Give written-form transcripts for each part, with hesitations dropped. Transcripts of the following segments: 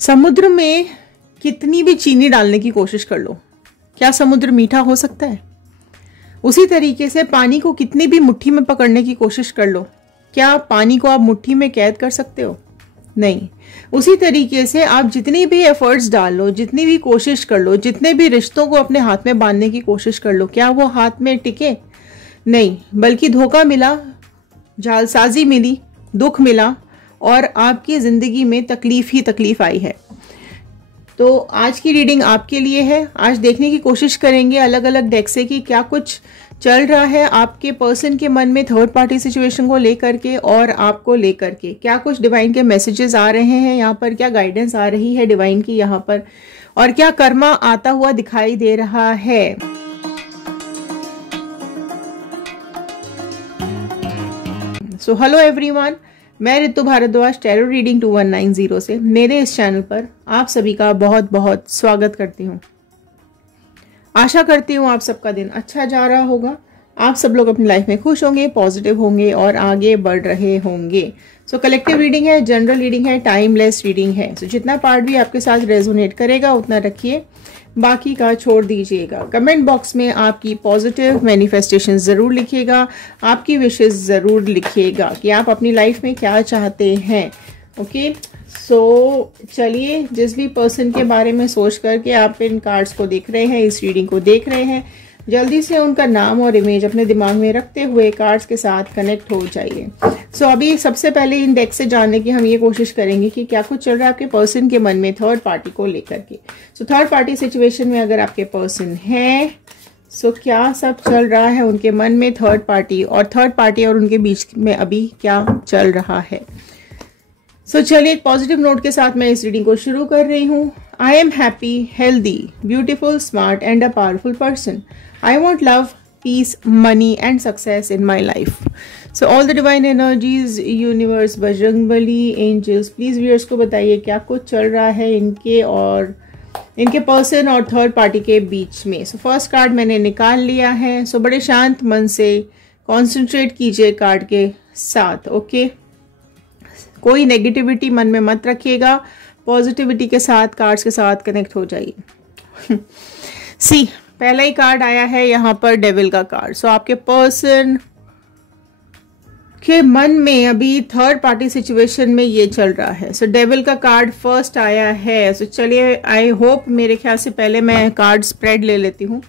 समुद्र में कितनी भी चीनी डालने की कोशिश कर लो, क्या समुद्र मीठा हो सकता है? उसी तरीके से पानी को कितनी भी मुट्ठी में पकड़ने की कोशिश कर लो, क्या पानी को आप मुट्ठी में कैद कर सकते हो? नहीं। उसी तरीके से आप जितनी भी एफर्ट्स डाल लो, जितनी भी कोशिश कर लो, जितने भी रिश्तों को अपने हाथ में बांधने की कोशिश कर लो, क्या वो हाथ में टिके? नहीं, बल्कि धोखा मिला, जालसाजी मिली, दुख मिला और आपकी जिंदगी में तकलीफ ही तकलीफ आई है। तो आज की रीडिंग आपके लिए है। आज देखने की कोशिश करेंगे अलग अलग डेक से कि क्या कुछ चल रहा है आपके पर्सन के मन में थर्ड पार्टी सिचुएशन को लेकर के और आपको लेकर के, क्या कुछ डिवाइन के मैसेजेस आ रहे हैं यहाँ पर, क्या गाइडेंस आ रही है डिवाइन की यहाँ पर, और क्या कर्मा आता हुआ दिखाई दे रहा है। सो हेलो एवरीवन, मैं रितु भारद्वाज टैरो रीडिंग 2190 से मेरे इस चैनल पर आप सभी का बहुत बहुत स्वागत करती हूँ। आशा करती हूँ आप सबका दिन अच्छा जा रहा होगा, आप सब लोग अपनी लाइफ में खुश होंगे, पॉजिटिव होंगे और आगे बढ़ रहे होंगे। सो कलेक्टिव रीडिंग है, जनरल रीडिंग है, टाइमलेस रीडिंग है। सो जितना पार्ट भी आपके साथ रेजोनेट करेगा उतना रखिए, बाकी का छोड़ दीजिएगा। कमेंट बॉक्स में आपकी पॉजिटिव मैनिफेस्टेशन ज़रूर लिखिएगा, आपकी विशेस ज़रूर लिखिएगा कि आप अपनी लाइफ में क्या चाहते हैं। ओके, सो चलिए, जिस भी पर्सन के बारे में सोच करके आप इन कार्ड्स को देख रहे हैं, इस रीडिंग को देख रहे हैं, जल्दी से उनका नाम और इमेज अपने दिमाग में रखते हुए कार्ड्स के साथ कनेक्ट हो जाइए। सो अभी सबसे पहले इन डेक से जानने की हम ये कोशिश करेंगे कि क्या कुछ चल रहा है आपके पर्सन के मन में थर्ड पार्टी को लेकर के। सो थर्ड पार्टी सिचुएशन में अगर आपके पर्सन है, सो क्या सब चल रहा है उनके मन में थर्ड पार्टी और उनके बीच में अभी क्या चल रहा है। सो चलिए, एक पॉजिटिव नोट के साथ मैं इस रीडिंग को शुरू कर रही हूँ। I am happy, healthy, beautiful, smart and a powerful person. I want love, peace, money and success in my life. So all the divine energies, universe, Bajrangbali, angels, please viewers को बताइए क्या कुछ चल रहा है इनके और इनके पर्सन और थर्ड पार्टी के बीच में। सो फर्स्ट कार्ड मैंने निकाल लिया है। सो बड़े शांत मन से कॉन्सेंट्रेट कीजिए कार्ड के साथ। ओके, कोई नेगेटिविटी मन में मत रखिएगा, पॉजिटिविटी के साथ कार्ड्स के साथ कनेक्ट हो जाइए। सी, पहला ही कार्ड आया है यहाँ पर डेविल का कार्ड। सो आपके पर्सन के मन में अभी थर्ड पार्टी सिचुएशन में ये चल रहा है। सो डेविल का कार्ड फर्स्ट आया है। सो चलिए, आई होप, मेरे ख्याल से पहले मैं कार्ड स्प्रेड ले लेती हूँ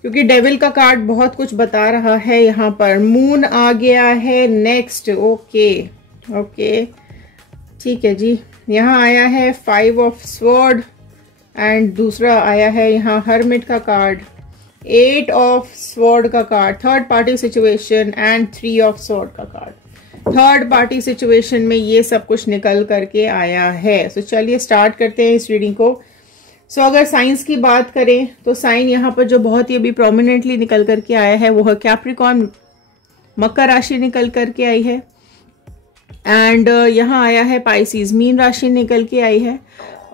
क्योंकि डेविल का कार्ड बहुत कुछ बता रहा है यहाँ पर। मून आ गया है नेक्स्ट। ओके ओके, ठीक है जी। यहाँ आया है 5 ऑफ स्वॉर्ड एंड दूसरा आया है यहाँ हर्मिट का कार्ड, 8 ऑफ स्वॉर्ड का card, third party situation and 3 of sword का कार्ड। थर्ड पार्टी सिचुएशन में ये सब कुछ निकल करके आया है। सो चलिए स्टार्ट करते हैं इस रीडिंग को। सो अगर साइंस की बात करें तो साइन यहाँ पर जो बहुत ही अभी प्रोमिनेंटली निकल करके आया है वो है कैप्रिकॉर्न, मकर राशि निकल करके आई है। एंड यहाँ आया है पाइसिस, मीन राशि निकल के आई है।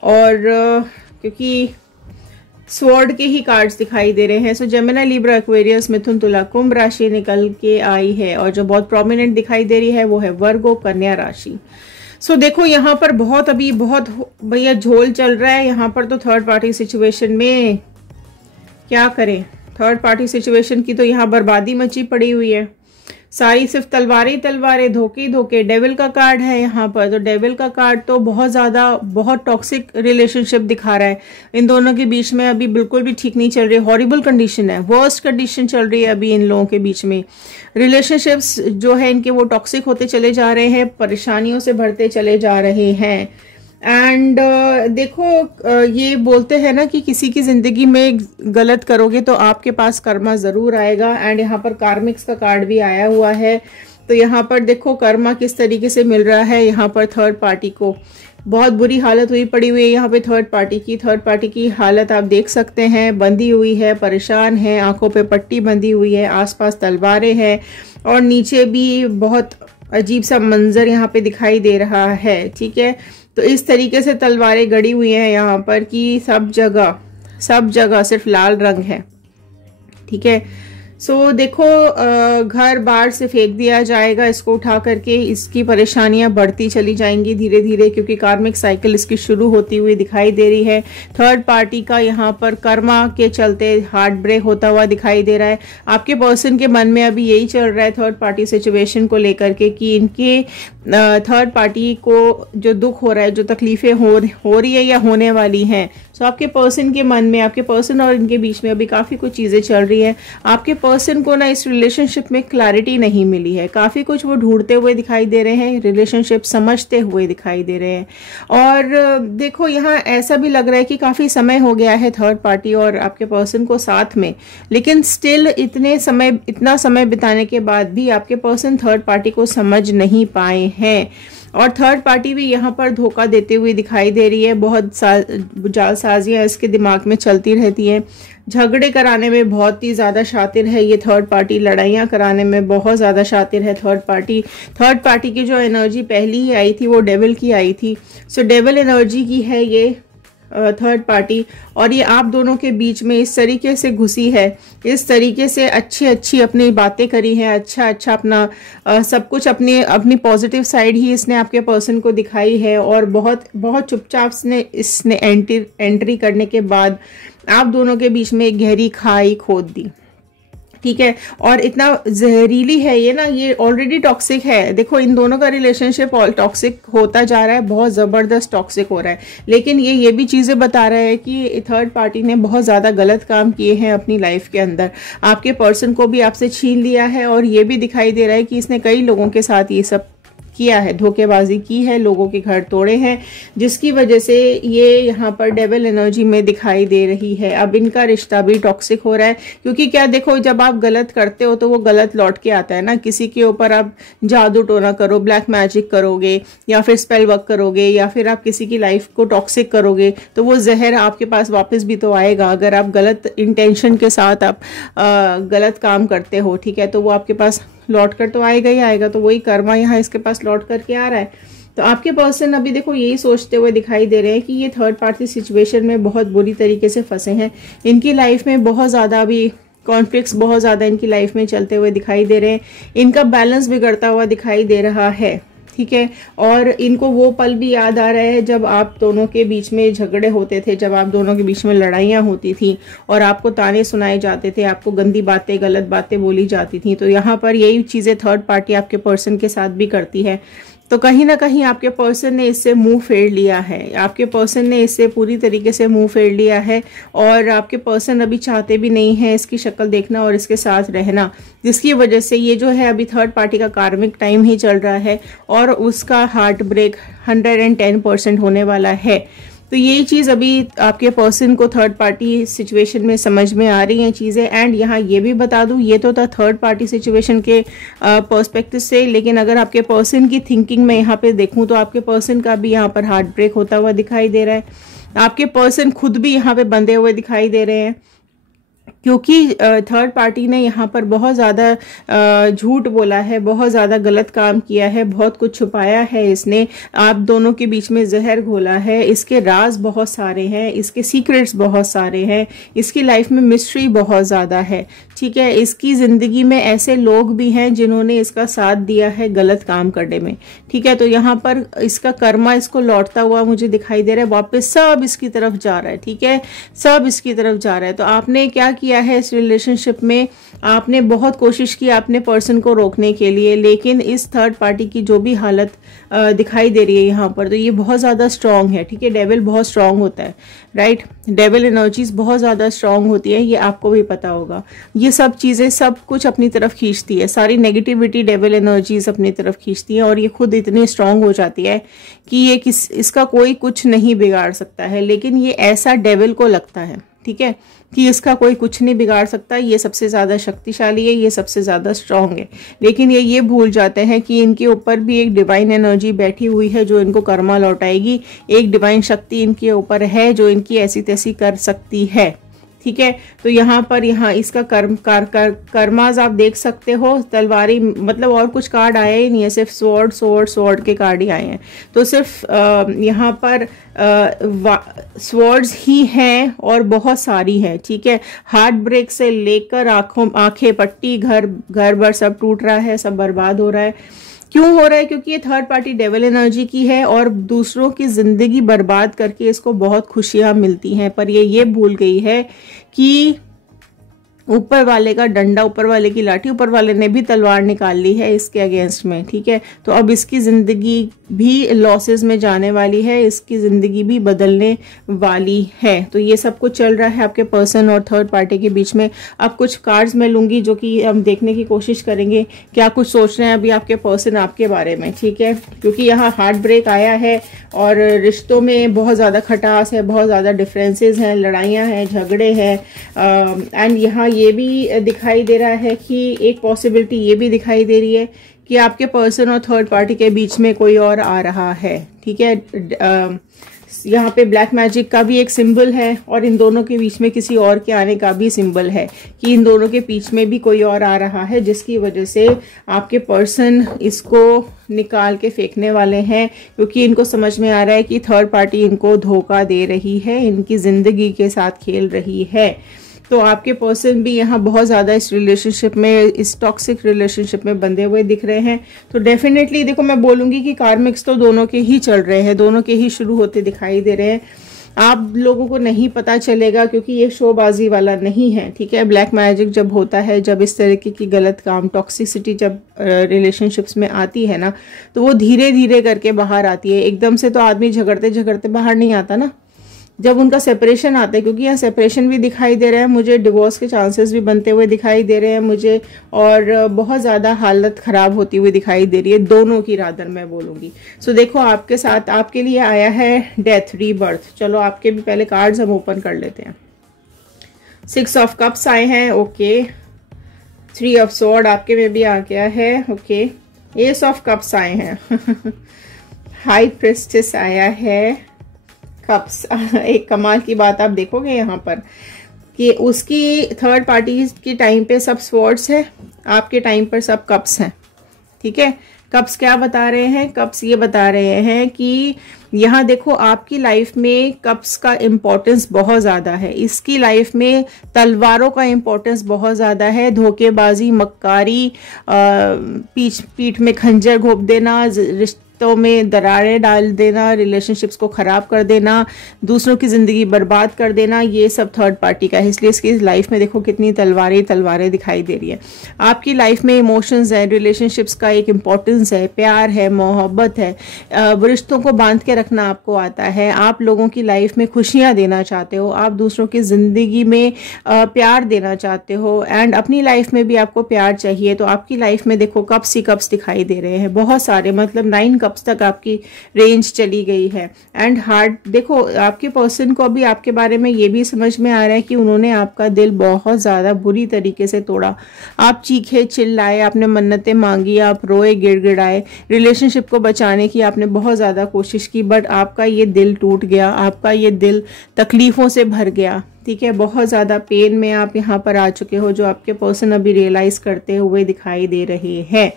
और क्योंकि स्वॉर्ड के ही कार्ड्स दिखाई दे रहे हैं, सो जेमिनी, लिब्रा, एक्वेरियस, मिथुन, तुला, कुंभ राशि निकल के आई है। और जो बहुत प्रोमिनेंट दिखाई दे रही है वो है वर्गो, कन्या राशि। सो देखो यहाँ पर बहुत भैया झोल चल रहा है यहाँ पर। तो थर्ड पार्टी सिचुएशन में क्या करें, थर्ड पार्टी सिचुएशन की तो यहाँ बर्बादी मची पड़ी हुई है। सारी सिर्फ तलवारें तलवारें, धोखे धोखे। डेविल का कार्ड है यहाँ पर। तो डेविल का कार्ड तो बहुत टॉक्सिक रिलेशनशिप दिखा रहा है। इन दोनों के बीच में अभी बिल्कुल भी ठीक नहीं चल रही, हॉरिबल कंडीशन है, वर्स्ट कंडीशन चल रही है अभी इन लोगों के बीच में। रिलेशनशिप्स जो है इनके वो टॉक्सिक होते चले जा रहे हैं, परेशानियों से भरते चले जा रहे हैं। एंड देखो, ये बोलते हैं ना कि किसी की जिंदगी में गलत करोगे तो आपके पास कर्मा जरूर आएगा। एंड यहाँ पर कार्मिक्स का कार्ड भी आया हुआ है। तो यहाँ पर देखो कर्मा किस तरीके से मिल रहा है यहाँ पर थर्ड पार्टी को। बहुत बुरी हालत हुई पड़ी हुई है यहाँ पे थर्ड पार्टी की हालत आप देख सकते हैं, बंधी हुई है, परेशान है, आंखों पे पट्टी बंधी हुई है, आसपास तलवारें हैं और नीचे भी बहुत अजीब सा मंजर यहाँ पे दिखाई दे रहा है। ठीक है, तो इस तरीके से तलवारें गड़ी हुई हैं यहाँ पर कि सब जगह सिर्फ लाल रंग है। ठीक है, सो देखो घर बाहर से फेंक दिया जाएगा इसको उठा करके, इसकी परेशानियां बढ़ती चली जाएंगी धीरे धीरे, क्योंकि कार्मिक साइकिल इसकी शुरू होती हुई दिखाई दे रही है। थर्ड पार्टी का यहाँ पर कर्मा के चलते हार्ट ब्रेक होता हुआ दिखाई दे रहा है। आपके पर्सन के मन में अभी यही चल रहा है थर्ड पार्टी सिचुएशन को लेकर के कि इनके थर्ड पार्टी को जो दुख हो रहा है, जो तकलीफें हो रही है या होने वाली हैं, सो आपके पर्सन के मन में, आपके पर्सन और इनके बीच में अभी काफ़ी कुछ चीज़ें चल रही हैं। आपके पर्सन को ना इस रिलेशनशिप में क्लैरिटी नहीं मिली है, काफ़ी कुछ वो ढूंढते हुए दिखाई दे रहे हैं, रिलेशनशिप समझते हुए दिखाई दे रहे हैं। और देखो यहाँ ऐसा भी लग रहा है कि काफ़ी समय हो गया है थर्ड पार्टी और आपके पर्सन को साथ में, लेकिन स्टिल इतना समय बिताने के बाद भी आपके पर्सन थर्ड पार्टी को समझ नहीं पाए हैं। और थर्ड पार्टी भी यहाँ पर धोखा देते हुए दिखाई दे रही है। बहुत जालसाजियाँ इसके दिमाग में चलती रहती हैं। झगड़े कराने में बहुत ही ज़्यादा शातिर है ये थर्ड पार्टी, लड़ाइयाँ कराने में बहुत ज़्यादा शातिर है थर्ड पार्टी। थर्ड पार्टी की जो एनर्जी पहली ही आई थी वो डेविल की आई थी। सो डेविल एनर्जी की है ये थर्ड पार्टी, और ये आप दोनों के बीच में इस तरीके से घुसी है, इस तरीके से अच्छी अपनी बातें करी हैं, अच्छा अपना सब कुछ अपनी पॉजिटिव साइड ही इसने आपके पर्सन को दिखाई है। और बहुत चुपचाप इसने एंट्री करने के बाद आप दोनों के बीच में एक गहरी खाई खोद दी, ठीक है। और इतना जहरीली है ये ना, ये ऑलरेडी टॉक्सिक है। देखो इन दोनों का रिलेशनशिप टॉक्सिक होता जा रहा है, बहुत ज़बरदस्त टॉक्सिक हो रहा है। लेकिन ये भी चीज़ें बता रहा है कि थर्ड पार्टी ने बहुत ज़्यादा गलत काम किए हैं अपनी लाइफ के अंदर। आपके पर्सन को भी आपसे छीन लिया है, और ये भी दिखाई दे रहा है कि इसने कई लोगों के साथ ये सब किया है, धोखेबाजी की है, लोगों के घर तोड़े हैं, जिसकी वजह से ये यहाँ पर डेविल एनर्जी में दिखाई दे रही है। अब इनका रिश्ता भी टॉक्सिक हो रहा है, क्योंकि क्या देखो, जब आप गलत करते हो तो वो गलत लौट के आता है ना। किसी के ऊपर आप जादू टोना करो, ब्लैक मैजिक करोगे, या फिर स्पेल वर्क करोगे, या फिर आप किसी की लाइफ को टॉक्सिक करोगे, तो वो जहर आपके पास वापस भी तो आएगा। अगर आप गलत इंटेंशन के साथ आप गलत काम करते हो, ठीक है, तो वो आपके पास लौट कर तो आएगा ही आएगा। तो वही कर्मा यहाँ इसके पास लौट करके आ रहा है। तो आपके पर्सन अभी देखो यही सोचते हुए दिखाई दे रहे हैं कि ये थर्ड पार्टी सिचुएशन में बहुत बुरी तरीके से फंसे हैं। इनकी लाइफ में बहुत ज़्यादा अभी कॉन्फ्लिक्ट्स बहुत ज़्यादा इनकी लाइफ में चलते हुए दिखाई दे रहे हैं। इनका बैलेंस बिगड़ता हुआ दिखाई दे रहा है, ठीक है। और इनको वो पल भी याद आ रहा है जब आप दोनों के बीच में झगड़े होते थे, जब आप दोनों के बीच में लड़ाइयाँ होती थी और आपको ताने सुनाए जाते थे, आपको गंदी बातें, गलत बातें बोली जाती थी। तो यहाँ पर यही चीज़ें थर्ड पार्टी आपके पर्सन के साथ भी करती है। तो कहीं ना कहीं आपके पर्सन ने इससे मुंह फेर लिया है, आपके पर्सन ने इससे पूरी तरीके से मुंह फेर लिया है। और आपके पर्सन अभी चाहते भी नहीं है इसकी शक्ल देखना और इसके साथ रहना, जिसकी वजह से ये जो है अभी थर्ड पार्टी का कार्मिक टाइम ही चल रहा है और उसका हार्ट ब्रेक 110% होने वाला है। तो यही चीज़ अभी आपके पर्सन को थर्ड पार्टी सिचुएशन में समझ में आ रही हैं चीज़ें। एंड यहाँ ये भी बता दूँ, ये तो था थर्ड पार्टी सिचुएशन के पर्सपेक्टिव से, लेकिन अगर आपके पर्सन की थिंकिंग में यहाँ पे देखूँ तो आपके पर्सन का भी यहाँ पर हार्ट ब्रेक होता हुआ दिखाई दे रहा है। आपके पर्सन खुद भी यहाँ पे बंधे हुए दिखाई दे रहे हैं, क्योंकि थर्ड पार्टी ने यहाँ पर बहुत ज़्यादा झूठ बोला है, बहुत ज़्यादा गलत काम किया है, बहुत कुछ छुपाया है इसने, आप दोनों के बीच में जहर घोला है। इसके राज बहुत सारे हैं, इसके सीक्रेट्स बहुत सारे हैं, इसकी लाइफ में मिस्ट्री बहुत ज़्यादा है, ठीक है। इसकी ज़िंदगी में ऐसे लोग भी हैं जिन्होंने इसका साथ दिया है गलत काम करने में, ठीक है। तो यहाँ पर इसका कर्मा इसको लौटता हुआ मुझे दिखाई दे रहा है, वापस सब इसकी तरफ जा रहा है, ठीक है, सब इसकी तरफ जा रहा है। तो आपने क्या किया है इस रिलेशनशिप में, आपने बहुत कोशिश की आपने पर्सन को रोकने के लिए, लेकिन इस थर्ड पार्टी की जो भी हालत दिखाई दे रही है यहाँ पर, तो ये बहुत ज़्यादा स्ट्रांग है, ठीक है। डेविल बहुत स्ट्रांग होता है, राइट। डेविल एनर्जीज बहुत ज़्यादा स्ट्रांग होती है, ये आपको भी पता होगा। ये सब चीज़ें सब कुछ अपनी तरफ खींचती है, सारी नेगेटिविटी डेविल एनर्जीज अपनी तरफ खींचती है, और ये खुद इतनी स्ट्रांग हो जाती है कि ये इसका कोई कुछ नहीं बिगाड़ सकता है। लेकिन ये ऐसा डेविल को लगता है, ठीक है, कि इसका कोई कुछ नहीं बिगाड़ सकता, ये सबसे ज़्यादा शक्तिशाली है, ये सबसे ज़्यादा स्ट्रांग है। लेकिन ये भूल जाते हैं कि इनके ऊपर भी एक डिवाइन एनर्जी बैठी हुई है जो इनको कर्मा लौटाएगी। एक डिवाइन शक्ति इनके ऊपर है जो इनकी ऐसी तैसी कर सकती है, ठीक है। तो यहाँ पर इसका कर्माज आप देख सकते हो, तलवारी, मतलब और कुछ कार्ड आए ही नहीं है, सिर्फ स्वॉर्ड के कार्ड ही आए हैं। तो सिर्फ यहाँ पर स्वॉर्ड्स ही हैं और बहुत सारी हैं, ठीक है। हार्ट ब्रेक से लेकर आंखें पट्टी, घर भर सब टूट रहा है, सब बर्बाद हो रहा है। क्यों हो रहा है? क्योंकि ये थर्ड पार्टी डेविल एनर्जी की है और दूसरों की जिंदगी बर्बाद करके इसको बहुत खुशियां मिलती हैं, पर ये भूल गई है कि ऊपर वाले का डंडा, ऊपर वाले की लाठी, ऊपर वाले ने भी तलवार निकाल ली है इसके अगेंस्ट में, ठीक है। तो अब इसकी जिंदगी भी लॉसेस में जाने वाली है, इसकी जिंदगी भी बदलने वाली है। तो ये सब कुछ चल रहा है आपके पर्सन और थर्ड पार्टी के बीच में। अब कुछ कार्ड्स मैं लूंगी जो कि हम देखने की कोशिश करेंगे क्या कुछ सोच रहे हैं अभी आपके पर्सन आपके बारे में, ठीक है। क्योंकि यहाँ हार्ट ब्रेक आया है और रिश्तों में बहुत ज़्यादा खटास है, बहुत ज़्यादा डिफरेंसेस हैं, लड़ाइयाँ हैं, झगड़े हैं। एंड यहाँ ये भी दिखाई दे रहा है कि एक पॉसिबिलिटी ये भी दिखाई दे रही है कि आपके पर्सन और थर्ड पार्टी के बीच में कोई और आ रहा है, ठीक है। यहाँ पे ब्लैक मैजिक का भी एक सिंबल है और इन दोनों के बीच में किसी और के आने का भी सिंबल है कि इन दोनों के बीच में भी कोई और आ रहा है, जिसकी वजह से आपके पर्सन इसको निकाल के फेंकने वाले हैं, क्योंकि इनको समझ में आ रहा है कि थर्ड पार्टी इनको धोखा दे रही है, इनकी जिंदगी के साथ खेल रही है। तो आपके पर्सन भी यहाँ बहुत ज़्यादा इस रिलेशनशिप में, इस टॉक्सिक रिलेशनशिप में बंधे हुए दिख रहे हैं। तो डेफिनेटली देखो, मैं बोलूँगी कि कार्मिक्स तो दोनों के ही चल रहे हैं, दोनों के ही शुरू होते दिखाई दे रहे हैं। आप लोगों को नहीं पता चलेगा क्योंकि ये शोबाजी वाला नहीं है, ठीक है। ब्लैक मैजिक जब होता है, जब इस तरीके की गलत काम, टॉक्सिसिटी जब रिलेशनशिप्स में आती है ना, तो वो धीरे धीरे करके बाहर आती है। एकदम से तो आदमी झगड़ते झगड़ते बाहर नहीं आता ना, जब उनका सेपरेशन आता है, क्योंकि यहाँ सेपरेशन भी दिखाई दे रहा है मुझे, डिवोर्स के चांसेस भी बनते हुए दिखाई दे रहे हैं मुझे, और बहुत ज़्यादा हालत ख़राब होती हुई दिखाई दे रही है दोनों की, रादर मैं बोलूँगी। सो देखो, आपके साथ, आपके लिए आया है डेथ, रीबर्थ। चलो आपके भी पहले कार्ड्स हम ओपन कर लेते हैं। 6 ऑफ कप्स आए हैं, ओके। 3 ऑफ स्वॉर्ड आपके में भी आ गया है, ओके। एस ऑफ कप्स आए हैं हाई प्रिस्टेस आया है, कप्स। एक कमाल की बात आप देखोगे यहाँ पर कि उसकी थर्ड पार्टी की टाइम पे सब स्वॉर्ड्स है, आपके टाइम पर सब कप्स हैं, ठीक है। कप्स क्या बता रहे हैं? कप्स ये बता रहे हैं कि यहाँ देखो, आपकी लाइफ में कप्स का इम्पोर्टेंस बहुत ज़्यादा है, इसकी लाइफ में तलवारों का इम्पोर्टेंस बहुत ज़्यादा है। धोखेबाजी, मक्कारी, पीठ में खंजर घोंप देना, रिश्तों में दरारें डाल देना, रिलेशनशिप्स को ख़राब कर देना, दूसरों की ज़िंदगी बर्बाद कर देना, ये सब थर्ड पार्टी का है। इसलिए इसकी लाइफ में देखो कितनी तलवारें दिखाई दे रही है। आपकी लाइफ में इमोशंस है, रिलेशनशिप्स का एक इम्पोर्टेंस है, प्यार है, मोहब्बत है, रिश्तों को बांध के रखना आपको आता है। आप लोगों की लाइफ में खुशियाँ देना चाहते हो, आप दूसरों की ज़िंदगी में प्यार देना चाहते हो, एंड अपनी लाइफ में भी आपको प्यार चाहिए। तो आपकी लाइफ में देखो कप्स ही कप्स दिखाई दे रहे हैं, बहुत सारे, मतलब 9 कप्स तक आपकी रेंज चली गई है। एंड हार्ट देखो, आपके पर्सन को अभी आपके बारे में ये भी समझ में आ रहा है कि उन्होंने आपका दिल बहुत ज़्यादा बुरी तरीके से तोड़ा। आप चीखे चिल्लाए, आपने मन्नतें मांगी, आप रोए गिड़गिड़ाए, रिलेशनशिप को बचाने की आपने बहुत ज़्यादा कोशिश की, बट आपका ये दिल टूट गया, आपका ये दिल तकलीफ़ों से भर गया, ठीक है। बहुत ज़्यादा पेन में आप यहाँ पर आ चुके हो, जो आपके पर्सन अभी रियलाइज करते हुए दिखाई दे रहे हैं।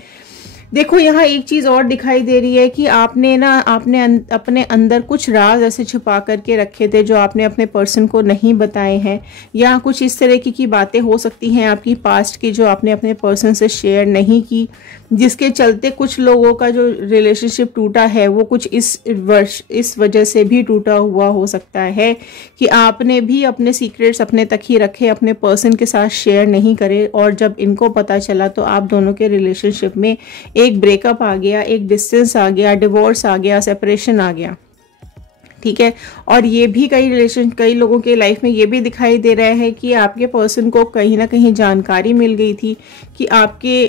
देखो, यहाँ एक चीज़ और दिखाई दे रही है कि आपने अपने अंदर कुछ राज ऐसे छुपा करके रखे थे जो आपने अपने पर्सन को नहीं बताए हैं, या कुछ इस तरह की बातें हो सकती हैं आपकी पास्ट की जो आपने अपने पर्सन से शेयर नहीं की, जिसके चलते कुछ लोगों का जो रिलेशनशिप टूटा है वो कुछ इस वजह से भी टूटा हुआ हो सकता है कि आपने भी अपने सीक्रेट्स अपने तक ही रखे, अपने पर्सन के साथ शेयर नहीं करे, और जब इनको पता चला तो आप दोनों के रिलेशनशिप में एक ब्रेकअप आ गया, एक डिस्टेंस आ गया, डिवोर्स आ गया, सेपरेशन आ गया, ठीक है। और ये भी कई लोगों के लाइफ में ये भी दिखाई दे रहा है कि आपके पर्सन को कहीं ना कहीं जानकारी मिल गई थी कि आपके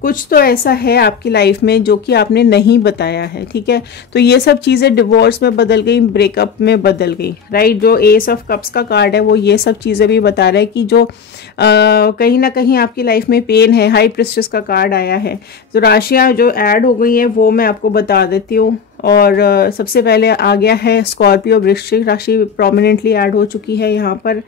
कुछ तो ऐसा है आपकी लाइफ में जो कि आपने नहीं बताया है, ठीक है। तो ये सब चीज़ें डिवोर्स में बदल गई, ब्रेकअप में बदल गई, राइट। जो एस ऑफ कप्स का कार्ड है वो ये सब चीज़ें भी बता रहा है कि जो कहीं ना कहीं आपकी लाइफ में पेन है। हाई प्रिस्टेस का कार्ड आया है, तो राशियाँ जो ऐड हो गई हैं वो मैं आपको बता देती हूँ। और सबसे पहले आ गया है स्कॉर्पियो, वृश्चिक राशि प्रोमिनेंटली ऐड हो चुकी है यहाँ पर।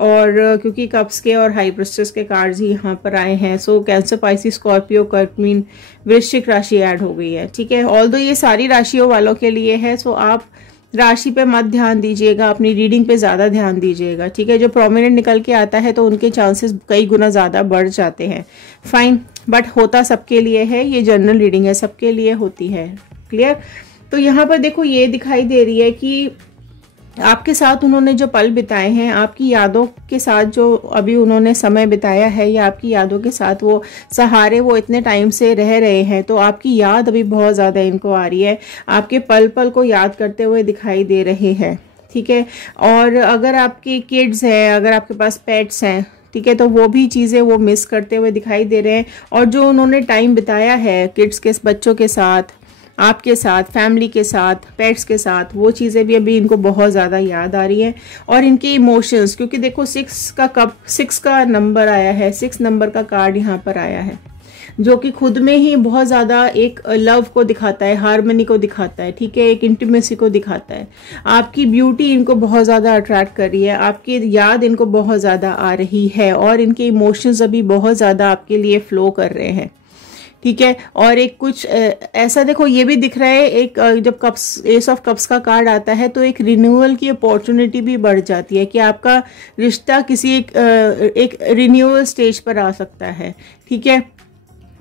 और क्योंकि कप्स के और हाई प्रिस्टेस के कार्ड्स ही यहाँ पर आए हैं, सो कैंसर, पाइसिस, स्कॉर्पियो, कर्क, मीन, वृश्चिक राशि ऐड हो गई है। ठीक है, ऑल्दो ये सारी राशियों वालों के लिए है, सो आप राशि पे मत ध्यान दीजिएगा, अपनी रीडिंग पे ज़्यादा ध्यान दीजिएगा। ठीक है, जो प्रोमिनेंट निकल के आता है तो उनके चांसेस कई गुना ज़्यादा बढ़ जाते हैं। फाइन, बट होता सबके लिए है, ये जनरल रीडिंग है, सबके लिए होती है। क्लियर? तो यहाँ पर देखो ये दिखाई दे रही है कि आपके साथ उन्होंने जो पल बिताए हैं, आपकी यादों के साथ जो अभी उन्होंने समय बिताया है, या आपकी यादों के साथ वो सहारे वो इतने टाइम से रह रहे हैं, तो आपकी याद अभी बहुत ज़्यादा इनको आ रही है, आपके पल पल को याद करते हुए दिखाई दे रहे हैं। ठीक है, और अगर आपके किड्स हैं, अगर आपके पास पेट्स हैं, ठीक है, तो वो भी चीज़ें वो मिस करते हुए दिखाई दे रहे हैं। और जो उन्होंने टाइम बिताया है किड्स के, बच्चों के साथ, आपके साथ, फैमिली के साथ, पेट्स के साथ, वो चीज़ें भी अभी इनको बहुत ज़्यादा याद आ रही हैं। और इनके इमोशंस, क्योंकि देखो 6 का नंबर आया है, 6 नंबर का कार्ड यहाँ पर आया है, जो कि खुद में ही बहुत ज़्यादा एक लव को दिखाता है, हार्मनी को दिखाता है। ठीक है, एक इंटीमेसी को दिखाता है। आपकी ब्यूटी इनको बहुत ज़्यादा अट्रैक्ट कर रही है, आपकी याद इनको बहुत ज़्यादा आ रही है, और इनके इमोशंस अभी बहुत ज़्यादा आपके लिए फ्लो कर रहे हैं। ठीक है, और एक कुछ ऐसा देखो ये भी दिख रहा है, एक जब एस ऑफ कप्स का कार्ड आता है तो एक रिन्यूअल की अपॉर्चुनिटी भी बढ़ जाती है कि आपका रिश्ता किसी एक रिन्यूअल स्टेज पर आ सकता है। ठीक है,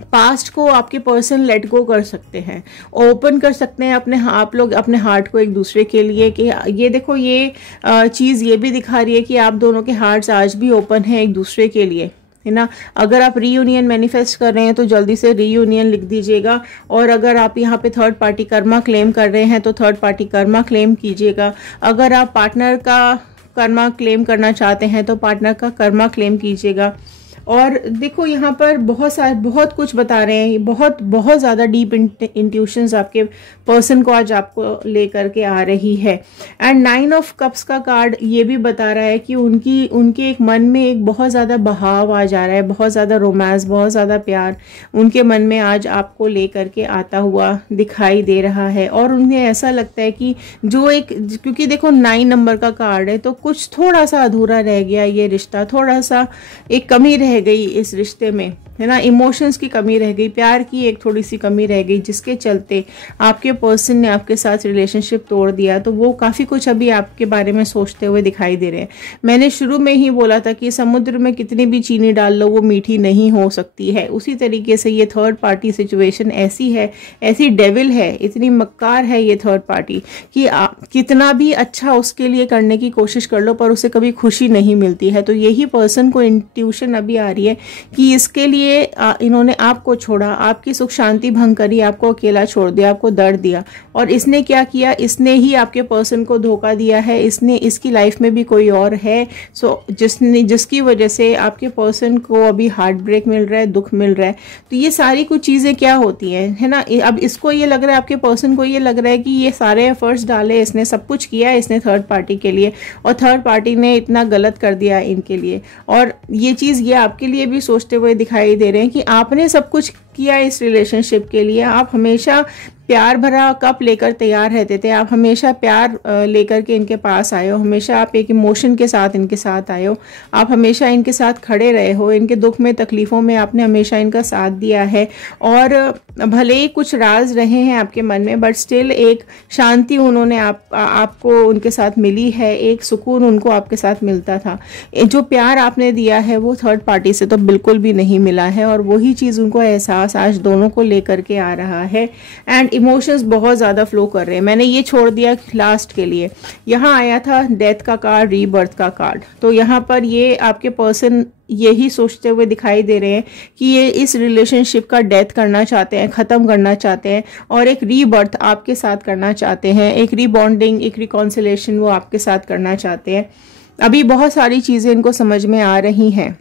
पास्ट को आपके पर्सन लेट गो कर सकते हैं, ओपन कर सकते हैं अपने, आप लोग अपने हार्ट को एक दूसरे के लिए। कि ये देखो ये चीज़ ये भी दिखा रही है कि आप दोनों के हार्ट्स आज भी ओपन हैं एक दूसरे के लिए, है ना। अगर आप रीयूनियन मैनिफेस्ट कर रहे हैं तो जल्दी से रीयूनियन लिख दीजिएगा। और अगर आप यहाँ पे थर्ड पार्टी कर्मा क्लेम कर रहे हैं तो थर्ड पार्टी कर्मा क्लेम कीजिएगा। अगर आप पार्टनर का कर्मा क्लेम करना चाहते हैं तो पार्टनर का कर्मा क्लेम कीजिएगा। और देखो यहाँ पर बहुत कुछ बता रहे हैं, बहुत ज़्यादा डीप इंट्यूशंस आपके पर्सन को आज आपको लेकर के आ रही है। एंड 9 ऑफ कप्स का कार्ड ये भी बता रहा है कि उनके एक मन में एक बहुत ज़्यादा बहाव आ जा रहा है, बहुत ज़्यादा रोमांस, बहुत ज़्यादा प्यार उनके मन में आज आपको लेकर के आता हुआ दिखाई दे रहा है। और उन्हें ऐसा लगता है कि क्योंकि देखो 9 नंबर का कार्ड है, तो कुछ थोड़ा सा अधूरा रह गया ये रिश्ता, थोड़ा सा एक कमी रह गई इस रिश्ते में, है ना। इमोशंस की कमी रह गई, प्यार की एक थोड़ी सी कमी रह गई, जिसके चलते आपके पर्सन ने आपके साथ रिलेशनशिप तोड़ दिया। तो वो काफ़ी कुछ अभी आपके बारे में सोचते हुए दिखाई दे रहे हैं। मैंने शुरू में ही बोला था कि समुद्र में कितनी भी चीनी डाल लो वो मीठी नहीं हो सकती है। उसी तरीके से ये थर्ड पार्टी सिचुएशन ऐसी है, ऐसी डेविल है, इतनी मक्कार है ये थर्ड पार्टी कि कितना भी अच्छा उसके लिए करने की कोशिश कर लो पर उसे कभी खुशी नहीं मिलती है। तो यही पर्सन को इंट्यूशन अभी आ रही है कि इसके लिए इन्होंने आपको छोड़ा, आपकी सुख शांति भंग करी, आपको अकेला छोड़ दिया, आपको दर्द दिया। और इसने क्या किया, इसने ही आपके पर्सन को धोखा दिया है। इसकी लाइफ में भी कोई और है, सो जिसकी वजह से आपके पर्सन को अभी हार्ट ब्रेक मिल रहा है, दुख मिल रहा है। तो ये सारी कुछ चीज़ें क्या होती हैं, है ना। अब इसको ये लग रहा है, आपके पर्सन को ये लग रहा है कि ये सारे एफर्ट्स डाले इसने, सब कुछ किया इसने थर्ड पार्टी के लिए, और थर्ड पार्टी ने इतना गलत कर दिया इनके लिए। और ये चीज़ ये आपके लिए भी सोचते हुए दिखाई दे रहे हैं कि आपने सब कुछ किया इस रिलेशनशिप के लिए। आप हमेशा प्यार भरा कप लेकर तैयार रहते थे, आप हमेशा प्यार लेकर के इनके पास आए हो, हमेशा आप एक इमोशन के साथ इनके साथ आए हो, आप हमेशा इनके साथ खड़े रहे हो, इनके दुख में तकलीफ़ों में आपने हमेशा इनका साथ दिया है। और भले ही कुछ राज रहे हैं आपके मन में, बट स्टिल एक शांति उन्होंने आपको उनके साथ मिली है, एक सुकून उनको आपके साथ मिलता था। जो प्यार आपने दिया है वो थर्ड पार्टी से तो बिल्कुल भी नहीं मिला है, और वही चीज़ उनको एहसास आज दोनों को लेकर के आ रहा है। एंड इमोशंस बहुत ज़्यादा फ्लो कर रहे हैं। मैंने ये छोड़ दिया लास्ट के लिए। यहाँ आया था डेथ का कार्ड, रीबर्थ का कार्ड। तो यहाँ पर ये आपके पर्सन यही सोचते हुए दिखाई दे रहे हैं कि ये इस रिलेशनशिप का डेथ करना चाहते हैं, ख़त्म करना चाहते हैं, और एक रीबर्थ आपके साथ करना चाहते हैं, एक रीबॉन्डिंग, एक रिकॉन्सिलेशन वो आपके साथ करना चाहते हैं। अभी बहुत सारी चीज़ें इनको समझ में आ रही हैं,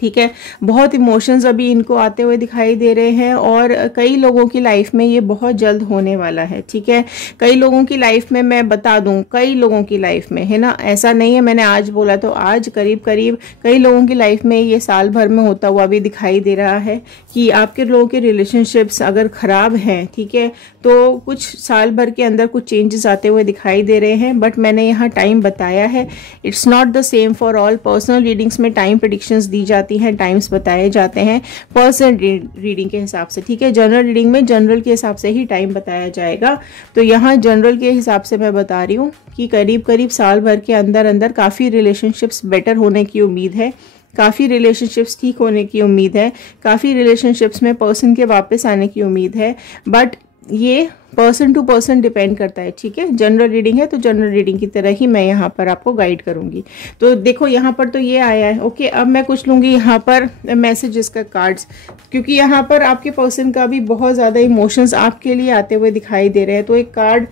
ठीक है। बहुत इमोशंस अभी इनको आते हुए दिखाई दे रहे हैं और कई लोगों की लाइफ में ये बहुत जल्द होने वाला है, ठीक है। कई लोगों की लाइफ में, मैं बता दूं, कई लोगों की लाइफ में, है ना, ऐसा नहीं है मैंने आज बोला तो आज, करीब करीब कई लोगों की लाइफ में ये साल भर में होता हुआ भी दिखाई दे रहा है कि आपके लोगों के रिलेशनशिप्स अगर खराब हैं, ठीक है, तो कुछ साल भर के अंदर कुछ चेंजेस आते हुए दिखाई दे रहे हैं। बट मैंने यहाँ टाइम बताया है, it's not the same for all. Personal readings में टाइम प्रेडिक्शंस दी जाती हैं, टाइम्स बताए जाते हैं पर्सनल रीडिंग के हिसाब से, ठीक है। जनरल रीडिंग में जनरल के हिसाब से ही टाइम बताया जाएगा। तो यहाँ जनरल के हिसाब से मैं बता रही हूँ कि करीब करीब साल भर के अंदर अंदर काफ़ी रिलेशनशिप्स बेटर होने की उम्मीद है, काफ़ी रिलेशनशिप्स ठीक होने की उम्मीद है, काफ़ी रिलेशनशिप्स में पर्सन के वापस आने की उम्मीद है। बट ये पर्सन टू पर्सन डिपेंड करता है, ठीक है। जनरल रीडिंग है तो जनरल रीडिंग की तरह ही मैं यहाँ पर आपको गाइड करूँगी। तो देखो यहाँ पर तो ये आया है, ओके। अब मैं कुछ लूँगी यहाँ पर मैसेजेस का कार्ड्स, क्योंकि यहाँ पर आपके पर्सन का भी बहुत ज़्यादा इमोशंस आपके लिए आते हुए दिखाई दे रहे हैं। तो एक कार्ड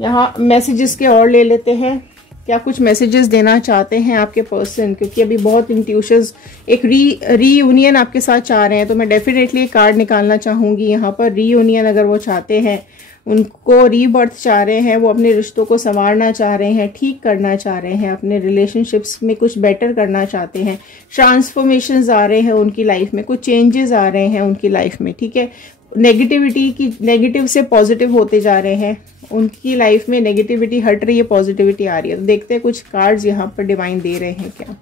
यहाँ मैसेजेस के और ले लेते हैं, क्या कुछ मैसेजेस देना चाहते हैं आपके पर्सन, क्योंकि अभी बहुत इंट्यूशंस, एक रीयूनियन आपके साथ चाह रहे हैं। तो मैं डेफिनेटली कार्ड निकालना चाहूँगी यहाँ पर। रीयूनियन अगर वो चाहते हैं, उनको रीबर्थ चाह रहे हैं, वो अपने रिश्तों को संवारना चाह रहे हैं, ठीक करना चाह रहे हैं, अपने रिलेशनशिप्स में कुछ बेटर करना चाहते हैं, ट्रांसफॉर्मेशंस आ रहे हैं उनकी लाइफ में, कुछ चेंजेस आ रहे हैं उनकी लाइफ में, ठीक है। नेगेटिव से पॉजिटिव होते जा रहे हैं, उनकी लाइफ में नेगेटिविटी हट रही है, पॉजिटिविटी आ रही है। तो देखते हैं कुछ कार्ड्स यहाँ पर डिवाइन दे रहे हैं क्या।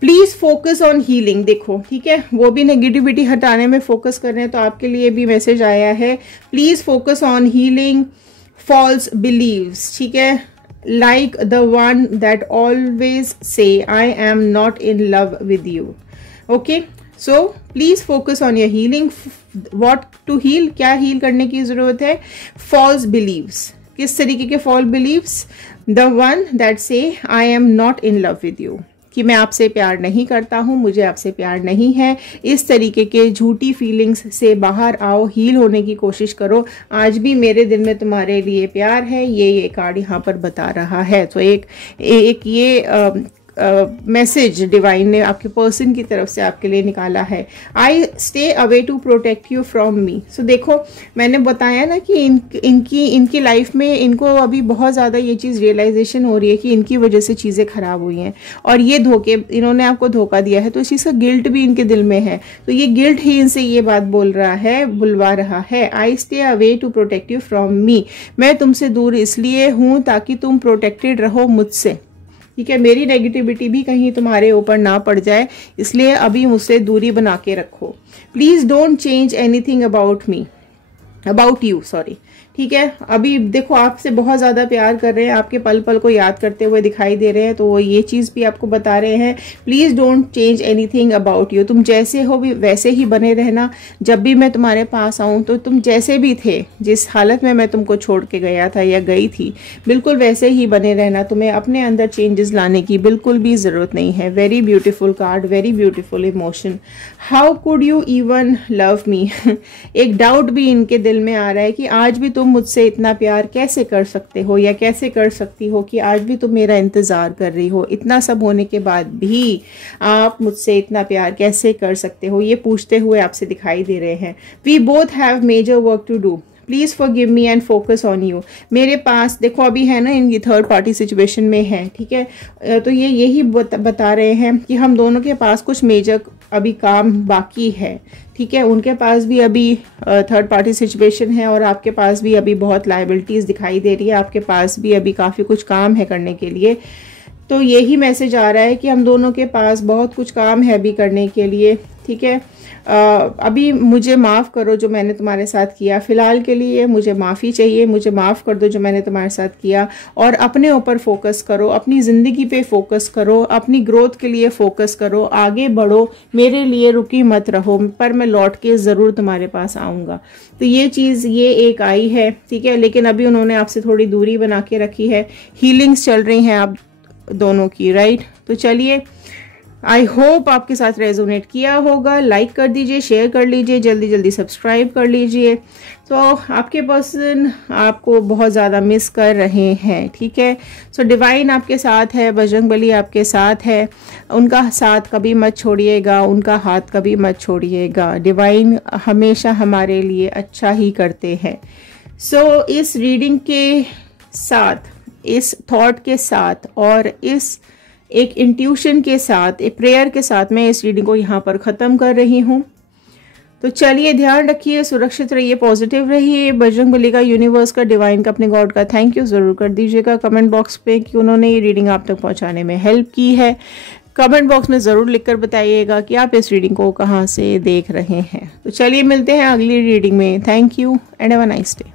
प्लीज फोकस ऑन हीलिंग, देखो, ठीक है, वो भी नेगेटिविटी हटाने में फोकस कर रहे हैं। तो आपके लिए भी मैसेज आया है, please focus on healing false beliefs, ठीक है, like the one that always say I am not in love with you, okay. So please focus on your healing. What to heal, क्या हील करने की जरूरत है? False beliefs. किस तरीके के false beliefs? The one that say I am not in love with you, कि मैं आपसे प्यार नहीं करता हूँ, मुझे आपसे प्यार नहीं है। इस तरीके के झूठी फीलिंग्स से बाहर आओ, हील होने की कोशिश करो। आज भी मेरे दिल में तुम्हारे लिए प्यार है, ये कार्ड यहाँ पर बता रहा है। तो एक ये मैसेज डिवाइन ने आपके पर्सन की तरफ से आपके लिए निकाला है। I stay away to protect you from me. So देखो, मैंने बताया ना कि इनकी लाइफ में इनको अभी बहुत ज़्यादा ये चीज़ रियलाइजेशन हो रही है कि इनकी वजह से चीज़ें खराब हुई हैं और ये धोखे, इन्होंने आपको धोखा दिया है। तो इस चीज़ का गिल्ट भी इनके दिल में है। तो ये गिल्ट ही इनसे ये बात बुलवा रहा है। I stay away to protect you from me, मैं तुमसे दूर इसलिए हूँ ताकि तुम प्रोटेक्टेड रहो मुझसे, ठीक है। मेरी नेगेटिविटी भी कहीं तुम्हारे ऊपर ना पड़ जाए, इसलिए अभी मुझसे दूरी बना के रखो। Please don't change anything about you, sorry, ठीक है। अभी देखो, आपसे बहुत ज़्यादा प्यार कर रहे हैं, आपके पल पल को याद करते हुए दिखाई दे रहे हैं। तो वो ये चीज़ भी आपको बता रहे हैं, please don't change anything about you. तुम जैसे हो भी वैसे ही बने रहना। जब भी मैं तुम्हारे पास आऊँ तो तुम जैसे भी थे, जिस हालत में मैं तुमको छोड़ के गया था या गई थी, बिल्कुल वैसे ही बने रहना। तुम्हें अपने अंदर चेंजेस लाने की बिल्कुल भी ज़रूरत नहीं है। Very beautiful card, very beautiful emotion. How could you even love me. एक डाउट भी इनके दिल में आ रहा है कि आज भी तुम मुझसे इतना प्यार कैसे कर सकते हो या कैसे कर सकती हो कि आज भी तुम मेरा इंतजार कर रही हो। इतना सब होने के बाद भी आप मुझसे इतना प्यार कैसे कर सकते हो, ये पूछते हुए आपसे दिखाई दे रहे हैं। We both have major work to do, please forgive me and focus on you. मेरे पास देखो अभी है ना, इनकी थर्ड पार्टी सिचुएशन में है, ठीक है। तो ये यही बता रहे हैं कि हम दोनों के पास कुछ मेजर अभी काम बाकी है, ठीक है। उनके पास भी अभी थर्ड पार्टी सिचुएशन है और आपके पास भी अभी बहुत लायबिलिटीज दिखाई दे रही है। आपके पास भी अभी काफ़ी कुछ काम है करने के लिए। तो यही मैसेज आ रहा है कि हम दोनों के पास बहुत कुछ काम है अभी करने के लिए, ठीक है। अभी मुझे माफ़ करो जो मैंने तुम्हारे साथ किया, फ़िलहाल के लिए मुझे माफ़ी चाहिए, मुझे माफ़ कर दो जो मैंने तुम्हारे साथ किया। और अपने ऊपर फोकस करो, अपनी ज़िंदगी पे फोकस करो, अपनी ग्रोथ के लिए फोकस करो, आगे बढ़ो, मेरे लिए रुकी मत रहो, पर मैं लौट के ज़रूर तुम्हारे पास आऊँगा। तो ये चीज़ ये एक आई है, ठीक है। लेकिन अभी उन्होंने आपसे थोड़ी दूरी बना के रखी है। हीलिंग्स चल रही हैं आप दोनों की, राइट। तो चलिए आई होप आपके साथ रेजोनेट किया होगा। लाइक कर दीजिए, शेयर कर लीजिए, जल्दी जल्दी सब्सक्राइब कर लीजिए। तो आपके पर्सन आपको बहुत ज़्यादा मिस कर रहे हैं, ठीक है। सो डिवाइन आपके साथ है, बजरंगबली आपके साथ है, उनका साथ कभी मत छोड़िएगा, उनका हाथ कभी मत छोड़िएगा। डिवाइन हमेशा हमारे लिए अच्छा ही करते हैं। सो इस रीडिंग के साथ, इस थॉट के साथ और इस एक इंट्यूशन के साथ, एक प्रेयर के साथ मैं इस रीडिंग को यहाँ पर ख़त्म कर रही हूँ। तो चलिए, ध्यान रखिए, सुरक्षित रहिए, पॉजिटिव रहिए। बजरंगबली का, यूनिवर्स का, डिवाइन का, अपने गॉड का थैंक यू ज़रूर कर दीजिएगा कमेंट बॉक्स पे कि उन्होंने ये रीडिंग आप तक पहुँचाने में हेल्प की है। कमेंट बॉक्स में ज़रूर लिखकर बताइएगा कि आप इस रीडिंग को कहाँ से देख रहे हैं। तो चलिए मिलते हैं अगली रीडिंग में। Thank you and have a nice day.